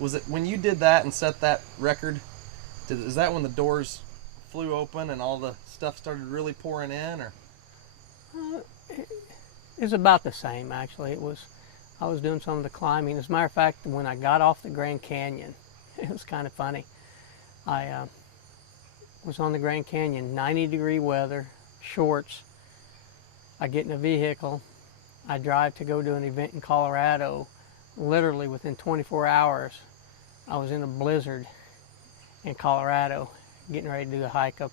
Was it when you did that and set that record? Is that when the doors flew open and all the stuff started really pouring in, or? It was about the same, actually. I was doing some of the climbing. As a matter of fact, when I got off the Grand Canyon, it was kind of funny. I was on the Grand Canyon, 90-degree weather, shorts. I get in a vehicle. I drive to go to an event in Colorado. Literally within 24 hours, I was in a blizzard in Colorado, getting ready to do a hike up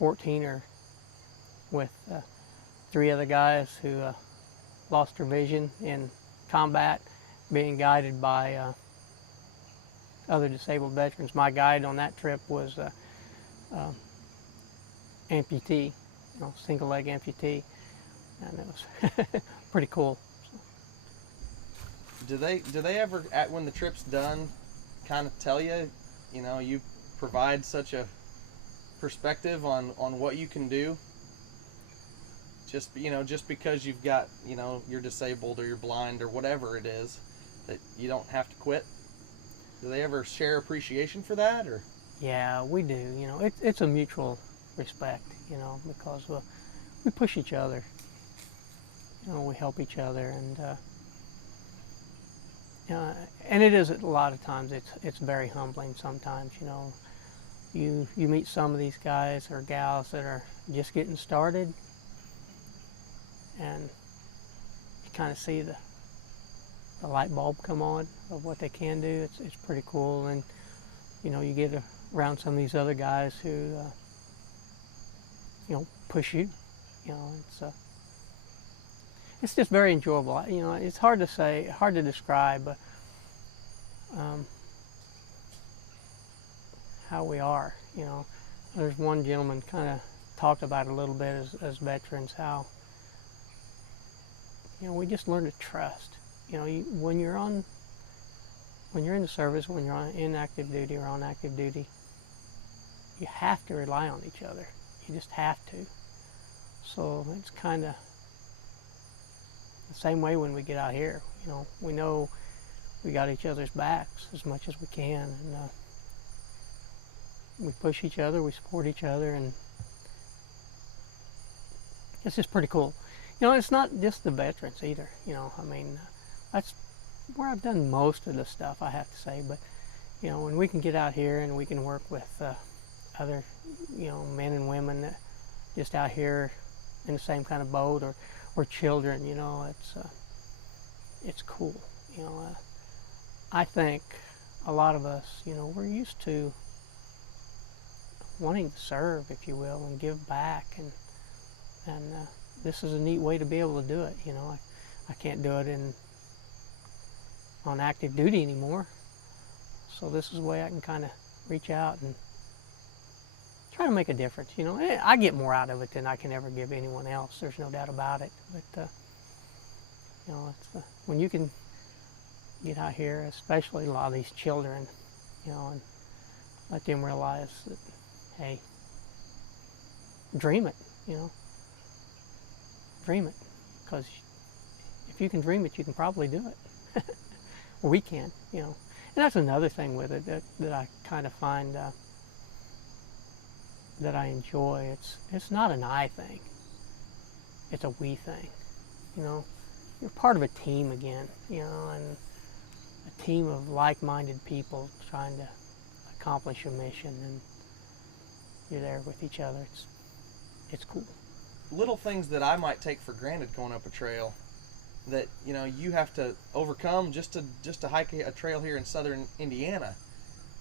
14er with 3 other guys who lost their vision in combat, being guided by other disabled veterans. My guide on that trip was amputee, single leg amputee, and it was pretty cool. Do they ever, when the trip's done, kind of tell you, you provide such a perspective on what you can do? Just because you've got, you're disabled or you're blind or whatever it is, that you don't have to quit? Do they ever share appreciation for that, or? Yeah, we do. It's a mutual respect, because we push each other. We help each other, and it is, a lot of times it's very humbling sometimes. You meet some of these guys or gals that are just getting started, and you kind of see the light bulb come on of what they can do. It's pretty cool. And you get around some of these other guys who push you. It's just very enjoyable. It's hard to say, hard to describe, but how we are. There's one gentleman kind of talked about it a little bit as veterans, how we just learn to trust. When you're in the service, when you're in active duty or on active duty, you have to rely on each other. You just have to. So it's kind of the same way when we get out here. We know we got each other's backs as much as we can, and we push each other, we support each other, and it's just pretty cool. It's not just the veterans either. That's where I've done most of the stuff, I have to say. But when we can get out here and we can work with other men and women that just out here in the same kind of boat, or children, it's cool. I think a lot of us, we're used to wanting to serve, if you will, and give back, and this is a neat way to be able to do it. I can't do it on active duty anymore, so this is a way I can kind of reach out and try to make a difference. I get more out of it than I can ever give anyone else. There's no doubt about it. But it's, when you can get out here, especially a lot of these children, and let them realize that, hey, dream it. Dream it, because if you can dream it, you can probably do it. Or we can, and that's another thing with it that I kind of find that I enjoy. It's not an I thing. It's a we thing. You're part of a team again, and a team of like-minded people trying to accomplish a mission, and you're there with each other. It's cool. Little things that I might take for granted going up a trail that you have to overcome just to hike a trail here in southern Indiana,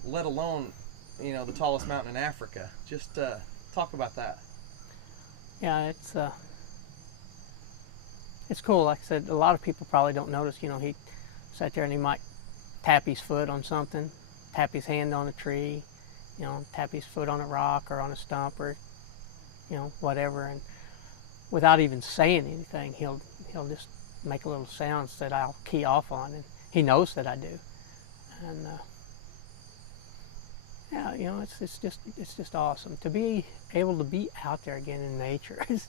let alone the tallest mountain in Africa. Just talk about that. Yeah, it's cool. Like I said, a lot of people probably don't notice. He sat there and he might tap his foot on something, tap his hand on a tree, tap his foot on a rock or on a stump, or whatever, and without even saying anything, he'll just make a little sounds that I'll key off on, and he knows that I do. And yeah, it's just awesome to be able to be out there again in nature. It's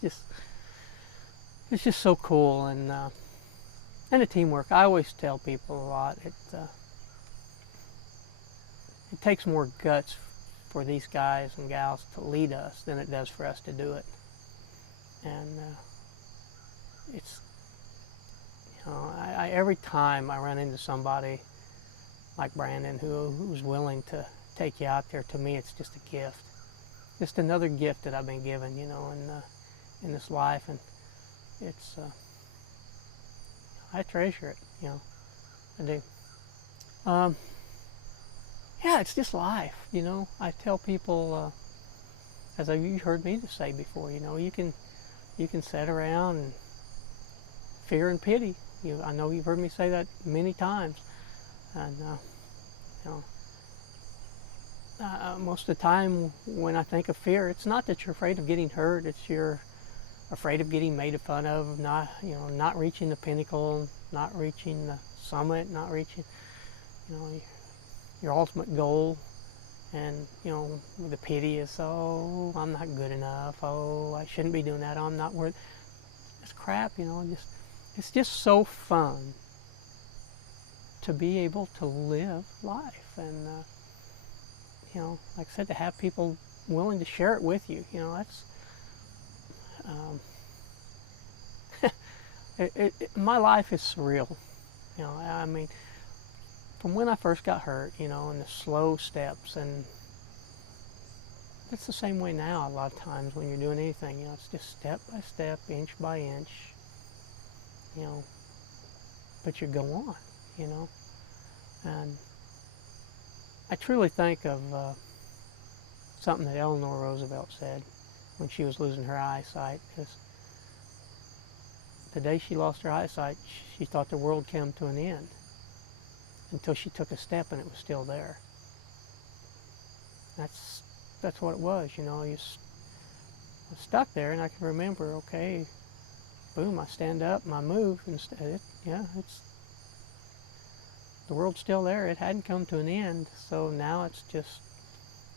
just so cool, and the teamwork. I always tell people a lot. it takes more guts for these guys and gals to lead us than it does for us to do it. And it's, you know, every time I run into somebody like Brandon who's willing to take you out there, to me it's just a gift. Just another gift that I've been given, you know, in this life, and it's I treasure it, you know, I do. Yeah, it's just life, you know. I tell people, as you've heard me to say before, you know, you can sit around and fear and pity. I know you've heard me say that many times, and you know, most of the time when I think of fear, it's not that you're afraid of getting hurt. It's you're afraid of getting made fun of, not reaching the pinnacle, not reaching the summit, not reaching, you know, your ultimate goal. And, you know, the pity is, oh, I'm not good enough. Oh, I shouldn't be doing that. I'm not worth. It's crap, you know. It's just so fun to be able to live life, and you know, like I said, to have people willing to share it with you. You know, that's my life is surreal. You know, I mean, from when I first got hurt, you know, and the slow steps, and it's the same way now a lot of times when you're doing anything. You know, it's just step by step, inch by inch, you know, but you go on, you know. And I truly think of something that Eleanor Roosevelt said when she was losing her eyesight, because the day she lost her eyesight, she thought the world came to an end, until she took a step and it was still there. That's what it was, you know. I was stuck there, and I can remember, okay, boom, I stand up and I move, and it's the world's still there. It hadn't come to an end, so now it's just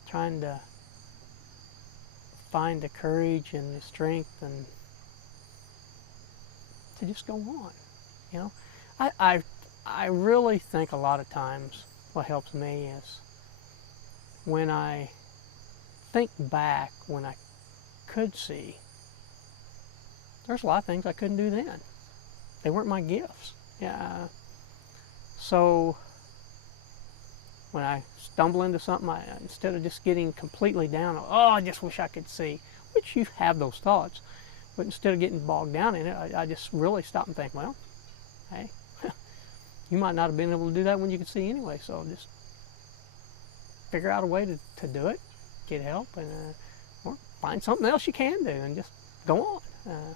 trying to find the courage and the strength and to just go on, you know. I really think a lot of times what helps me is when I think back when I could see, there's a lot of things I couldn't do then. They weren't my gifts. Yeah. So when I stumble into something, instead of just getting completely down, oh, I just wish I could see, which you have those thoughts, but instead of getting bogged down in it, I just really stop and think, well, hey, you might not have been able to do that when you could see anyway, so just figure out a way to do it, get help, and or find something else you can do, and just go on.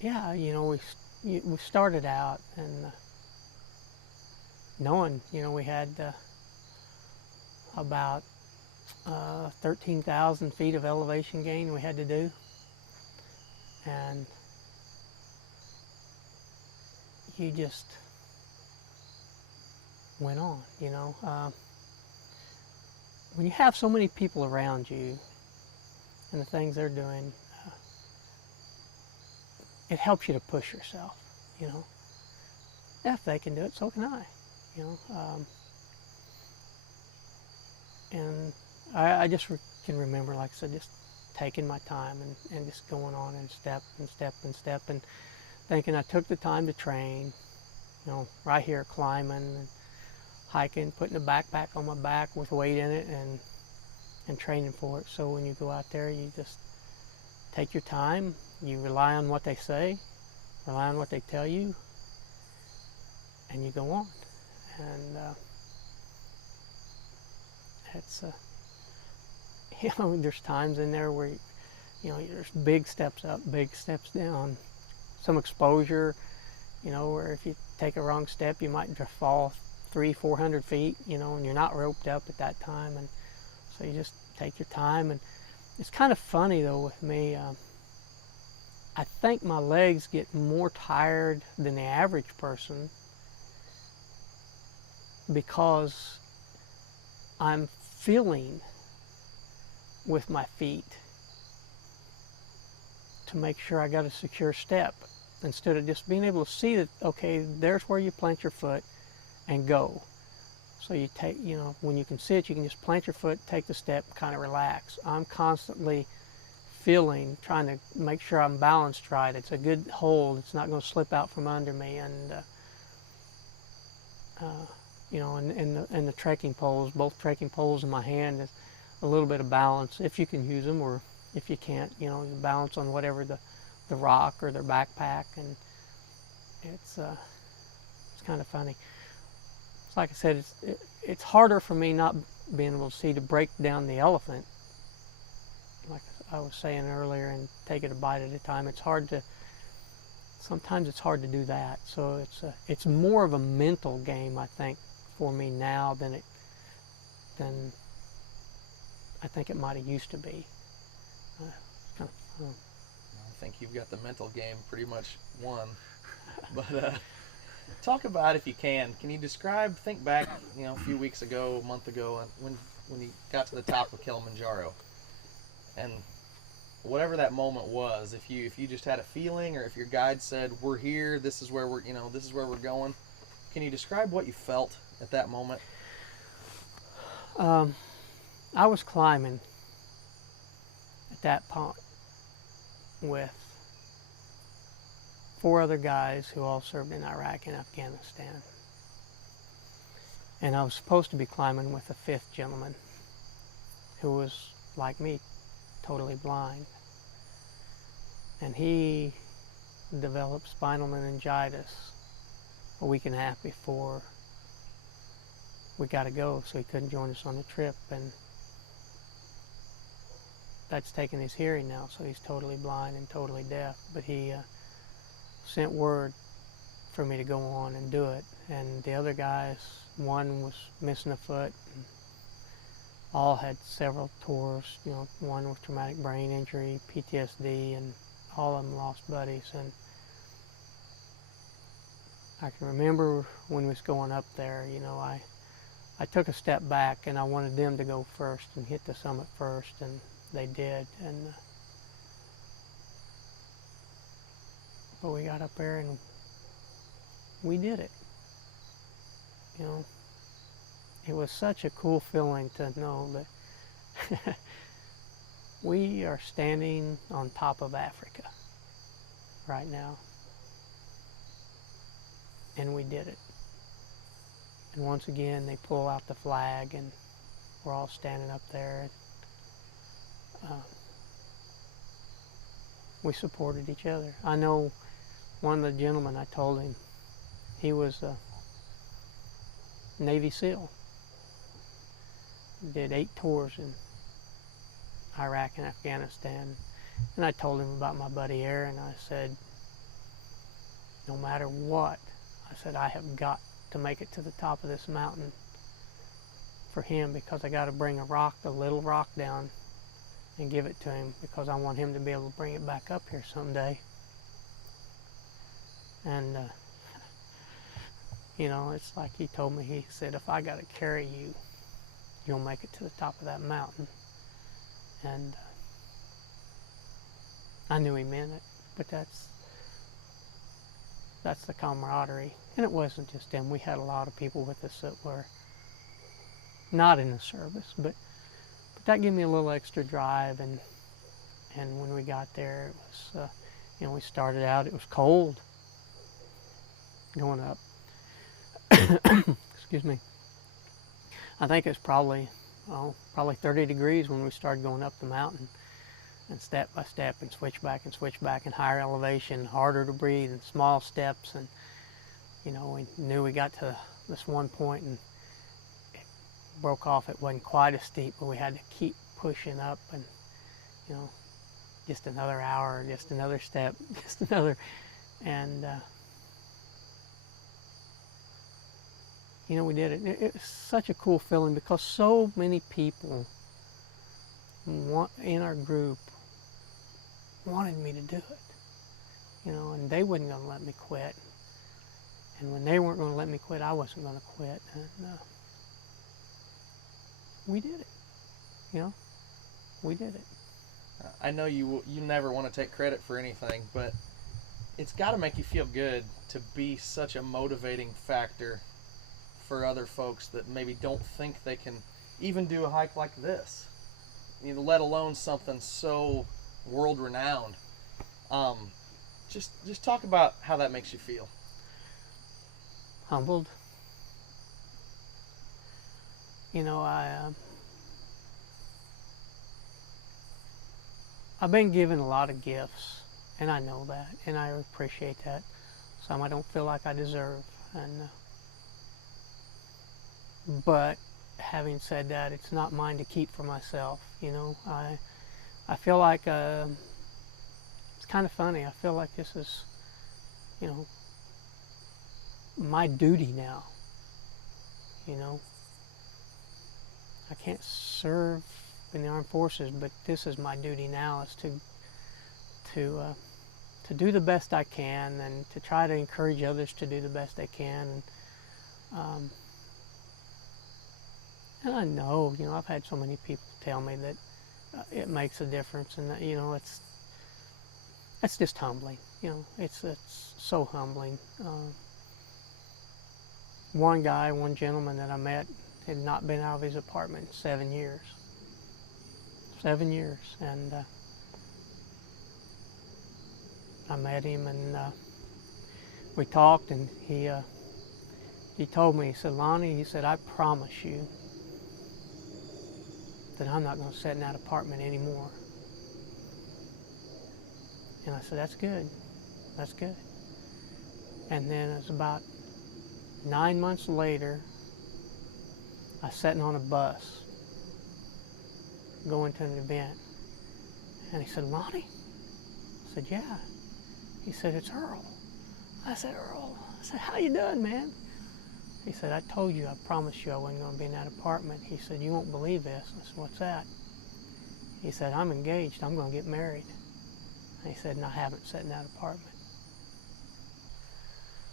Yeah, you know, we started out and knowing, you know, we had about 13,000 feet of elevation gain we had to do, and you just went on, you know. When you have so many people around you and the things they're doing, it helps you to push yourself, you know. If they can do it, so can I, you know. And I just can remember, like I said, just taking my time and just going on and step and step and step, and thinking I took the time to train, you know, right here climbing and hiking, putting a backpack on my back with weight in it, and training for it. So when you go out there, you just take your time, you rely on what they say, rely on what they tell you, and you go on. And it's you know, there's times in there where, you know, there's big steps up, big steps down, some exposure, you know, where if you take a wrong step, you might just fall 300-400 feet, you know, and you're not roped up at that time, and so you just take your time. And it's kind of funny though with me, I think my legs get more tired than the average person because I'm feeling with my feet to make sure I got a secure step. instead of just being able to see that, okay, there's where you plant your foot and go. So you take, you know, when you can see it, you can just plant your foot, take the step, kind of relax. I'm constantly feeling, trying to make sure I'm balanced right. It's a good hold. It's not going to slip out from under me. And, you know, and the trekking poles, both trekking poles in my hand, is a little bit of balance, if you can use them, or if you can't, you know, you balance on whatever the rock or their backpack. And it's kind of funny. It's like I said, it's harder for me not being able to see to break down the elephant, like I was saying earlier, and take it a bite at a time. It's hard to, sometimes it's hard to do that. So it's more of a mental game, I think, for me now than I think it might have used to be. I think you've got the mental game pretty much won. But talk about, if you can you describe, think back, you know, a few weeks ago, a month ago, when you got to the top of Kilimanjaro, and whatever that moment was, if you just had a feeling, or if your guide said, we're here, this is where we're, you know, this is where we're going, can you describe what you felt at that moment? I was climbing at that point with 4 other guys who all served in Iraq and Afghanistan. And I was supposed to be climbing with a 5th gentleman who was, like me, totally blind. And he developed spinal meningitis a week and a half before we got to go, so he couldn't join us on the trip. And that's taken his hearing now, so he's totally blind and totally deaf. But he sent word for me to go on and do it. And the other guys, one was missing a foot, and all had several tours, you know, one with traumatic brain injury, PTSD, and all of them lost buddies. And I can remember when we was going up there, you know, I took a step back, and I wanted them to go first and hit the summit first, and they did. And but we got up there and we did it. You know, it was such a cool feeling to know that we are standing on top of Africa right now. And we did it. And once again, they pull out the flag, and we're all standing up there. We supported each other. I know one of the gentlemen, I told him, he was a Navy SEAL. Did 8 tours in Iraq and Afghanistan. And I told him about my buddy Aaron. I said, no matter what, I said, I have got to make it to the top of this mountain for him, because I got to bring a rock, a little rock, down and give it to him, because I want him to be able to bring it back up here someday. And you know, it's like he told me, he said, if I got to carry you, you'll make it to the top of that mountain. And I knew he meant it, but that's the camaraderie. And it wasn't just him. We had a lot of people with us that were not in the service, but that gave me a little extra drive. And when we got there, it was, you know, we started out, it was cold going up. Excuse me. I think it was probably 30 degrees when we started going up the mountain, and step by step, and switch back and higher elevation, harder to breathe, and small steps. And you know, we knew we got to this one point and it broke off. It wasn't quite as steep, but we had to keep pushing up, and you know, just another hour, just another step, just another. And you know, we did it. It was such a cool feeling, because so many people in our group wanted me to do it, you know, and they wasn't going to let me quit. And when they weren't going to let me quit, I wasn't going to quit. And we did it, you know, we did it. I know you never want to take credit for anything, but it's got to make you feel good to be such a motivating factor for other folks that maybe don't think they can even do a hike like this, you know, let alone something so world renowned. Just talk about how that makes you feel. Humbled. You know, I've been given a lot of gifts, and I know that, and I appreciate that. Some I don't feel like I deserve, and but having said that, it's not mine to keep for myself. You know, I feel like it's kind of funny. I feel like this is, you know, my duty now. You know, I can't serve in the armed forces, but this is my duty now, is to do the best I can, and to try to encourage others to do the best they can. And I know, you know, I've had so many people tell me that it makes a difference, and that, you know, it's just humbling. You know, it's so humbling. One gentleman that I met had not been out of his apartment in 7 years. 7 years, and I met him, and we talked, and he told me, he said, Lonnie, he said, I promise you that I'm not going to sit in that apartment anymore. And I said, that's good. That's good. And then it was about 9 months later, I was sitting on a bus going to an event. And he said, Lonnie? I said, yeah. He said, it's Earl. I said, Earl. I said, how you doing, man? He said, I told you, I promised you I wasn't going to be in that apartment. He said, you won't believe this. I said, what's that? He said, I'm engaged. I'm going to get married. And he said, and I haven't sat in that apartment.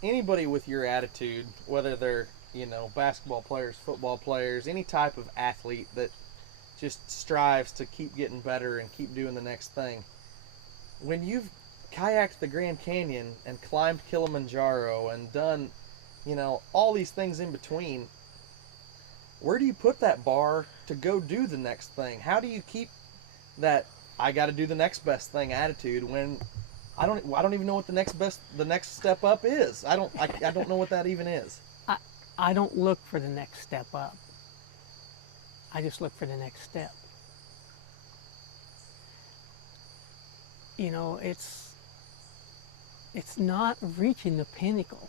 Anybody with your attitude, whether they're, you know, basketball players, football players, any type of athlete that just strives to keep getting better and keep doing the next thing, when you've kayaked the Grand Canyon and climbed Kilimanjaro and done, you know, all these things in between, where do you put that bar to go do the next thing? How do you keep that I got to do the next best thing attitude when I don't even know what the next step up is? I don't know what that even is. I don't look for the next step up. I just look for the next step. You know, it's not reaching the pinnacle.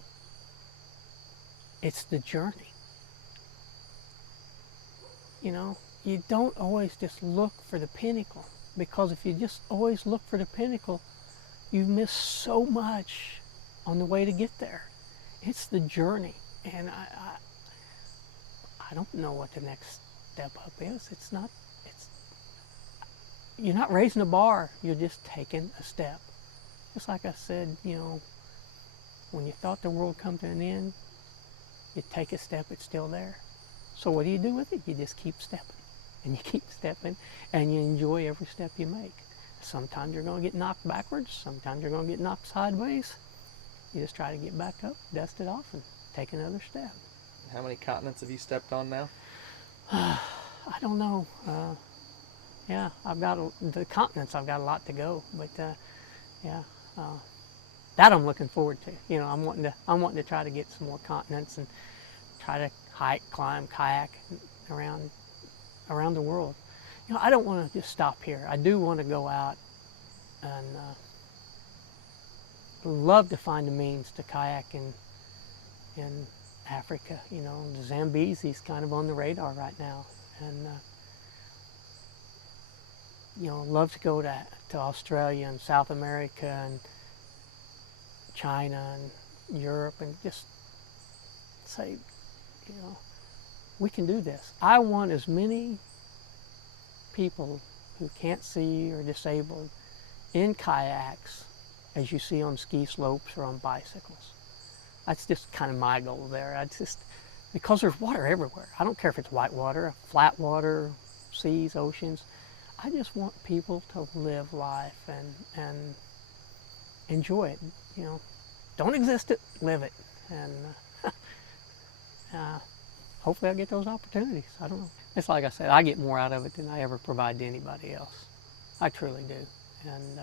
It's the journey. You know, you don't always just look for the pinnacle, because if you just always look for the pinnacle, you miss so much on the way to get there. It's the journey, and I don't know what the next step up is. You're not raising a bar, you're just taking a step. Just like I said, you know, when you thought the world come to an end, you take a step, it's still there. So what do you do with it? You just keep stepping, and you keep stepping, and you enjoy every step you make. Sometimes you're going to get knocked backwards, sometimes you're going to get knocked sideways. You just try to get back up, dust it off, and take another step. How many continents have you stepped on now? I don't know. Yeah, the continents, I've got a lot to go, but yeah, that I'm looking forward to. You know, I'm wanting to try to get some more continents and try to hike, climb, kayak around the world. You know, I don't want to just stop here. I do want to go out and love to find the means to kayak in Africa. You know, the Zambezi's kind of on the radar right now, and you know, love to go to Australia and South America and China and Europe, and just say, you know, we can do this. I want as many people who can't see or disabled in kayaks as you see on ski slopes or on bicycles. That's just kind of my goal there. Because there's water everywhere. I don't care if it's white water, flat water, seas, oceans. I just want people to live life and enjoy it. you know, don't exist it, live it. And hopefully I'll get those opportunities. I don't know. It's like I said, I get more out of it than I ever provide to anybody else. I truly do. And,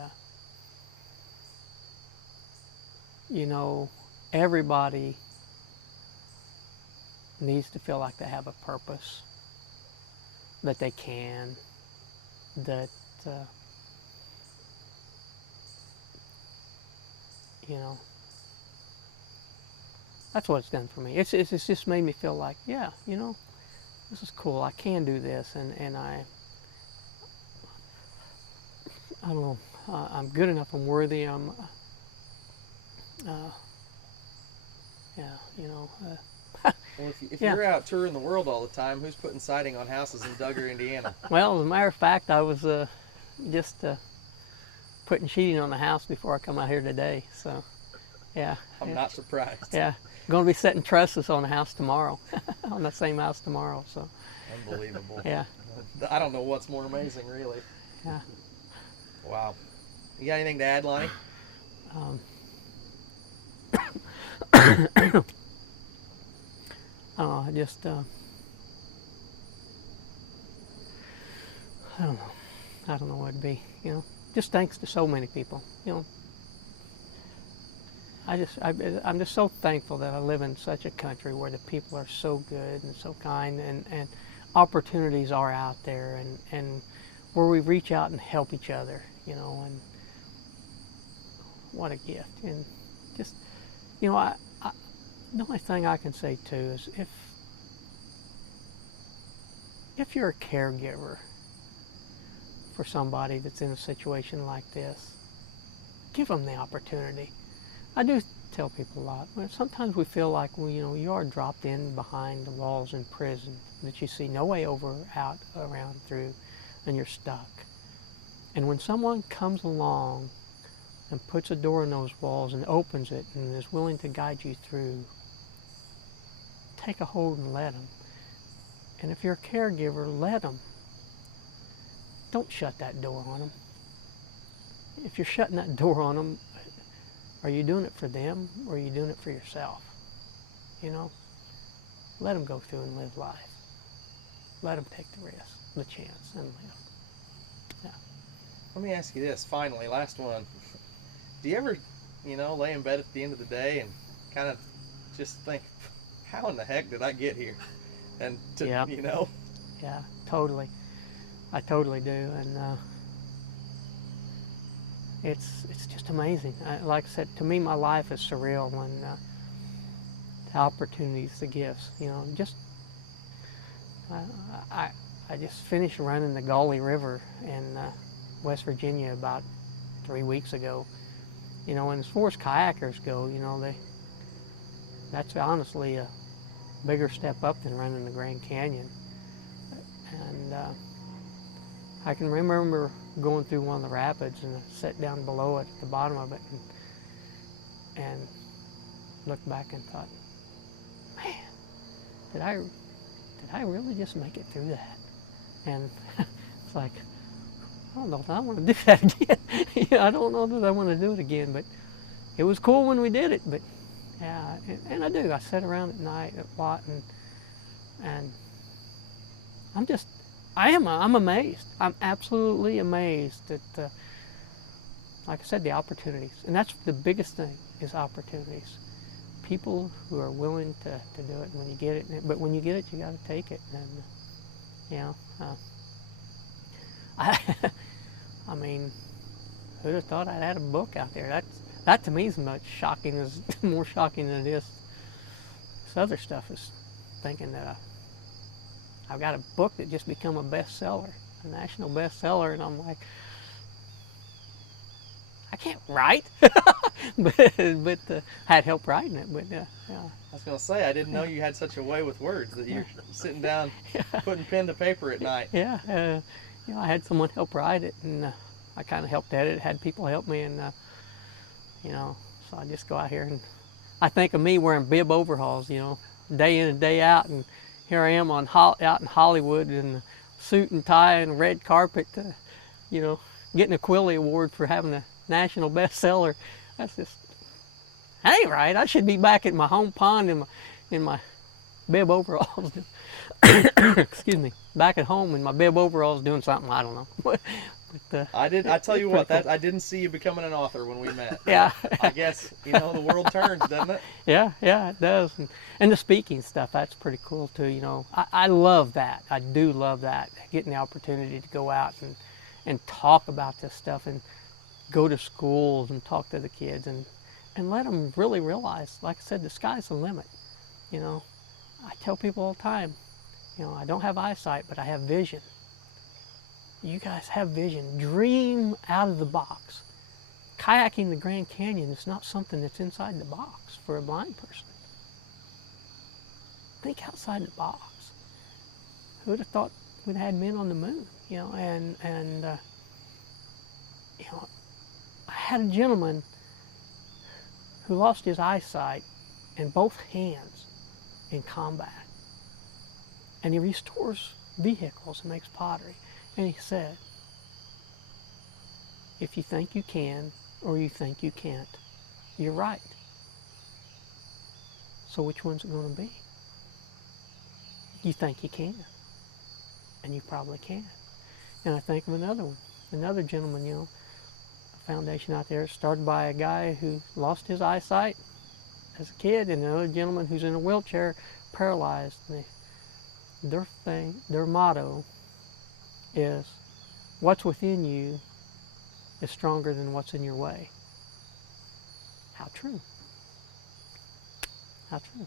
you know, everybody needs to feel like they have a purpose, that they can, that, you know, that's what it's done for me. It's just made me feel like, yeah, you know, this is cool. I can do this, and I don't know. I'm good enough. I'm worthy. I'm, yeah, you know. Well, if you're out touring the world all the time, who's putting siding on houses in Duggar, Indiana? Well, as a matter of fact, I was just putting sheeting on the house before I come out here today. So, yeah. I'm not surprised. Yeah, going to be setting trusses on the house tomorrow, on the same house tomorrow. So. Unbelievable. Yeah. I don't know what's more amazing, really. Yeah. Wow. You got anything to add, Lonnie? I don't know. I just I don't know. I don't know what it'd be. You know, just thanks to so many people. You know, I'm just so thankful that I live in such a country where the people are so good and so kind, and opportunities are out there, and where we reach out and help each other. You know, and what a gift. And just, you know, the only thing I can say too is if you're a caregiver for somebody that's in a situation like this, give them the opportunity. I do tell people a lot, but sometimes we feel like, well, you know, you are dropped in behind the walls in prison that you see no way over, out, around, through, and you're stuck. And when someone comes along and puts a door in those walls and opens it and is willing to guide you through, take a hold and let them. And if you're a caregiver, let them. Don't shut that door on them. If you're shutting that door on them, are you doing it for them or are you doing it for yourself? You know, let them go through and live life. Let them take the risk, the chance, and live. Yeah. Let me ask you this, finally, last one. Do you ever, you know, lay in bed at the end of the day and kind of just think, how in the heck did I get here? And to, Yeah. you know? Yeah, totally. I totally do, and it's just amazing. Like I said, to me, my life is surreal when the opportunities, the gifts. You know, just I just finished running the Gauley River in West Virginia about 3 weeks ago. You know, and as far as kayakers go, you know, that's honestly a bigger step up than running the Grand Canyon. And I can remember going through one of the rapids and I sat down below it at the bottom of it and looked back and thought, man, did I really just make it through that? And it's like, I don't know if I want to do that again. Yeah, I don't know that I want to do it again, but it was cool when we did it. But yeah, and I do. I sit around at night a lot, and I'm amazed. I'm absolutely amazed at, like I said, the opportunities. And that's the biggest thing, is opportunities. People who are willing to do it when you get it. But when you get it, you got to take it. And, you know, I mean, who'd have thought I'd had a book out there? That to me is more shocking than it is. This other stuff is thinking that I've got a book that just become a bestseller, a national bestseller, and I'm like, I can't write, but I had help writing it. But yeah. I was gonna say, I didn't know you had such a way with words that you're sitting down, putting pen to paper at night. Yeah, you know, I had someone help write it, and I kind of helped edit it. Had people help me, and you know, so I just go out here and I think of me wearing bib overalls, you know, day in and day out, and here I am out in Hollywood in a suit and tie and red carpet, you know, getting a Quilly Award for having a national bestseller. That's just, That ain't right. I should be back at my home pond in my bib overalls. Excuse me. Back at home in my bib overalls doing something. I don't know. But, I tell you what, cool. I didn't see you becoming an author when we met. Yeah. I guess, the world turns, doesn't it? Yeah, it does. And the speaking stuff, that's pretty cool too. I love that. I do love that. Getting the opportunity to go out and talk about this stuff and go to schools and talk to the kids and let them really realize, like I said, the sky's the limit. I tell people all the time, I don't have eyesight, but I have vision. You guys have vision. Dream out of the box. Kayaking the Grand Canyon is not something that's inside the box for a blind person. Think outside the box. Who would have thought we'd had men on the moon? I had a gentleman who lost his eyesight in both hands in combat. And he restores vehicles and makes pottery. And he said, if you think you can or you think you can't, you're right. So which one's it going to be? You think you can, and you probably can. And I think of another gentleman, a foundation out there started by a guy who lost his eyesight as a kid, and another gentleman who's in a wheelchair, paralyzed. Their motto is, what's within you is stronger than what's in your way. How true. How true.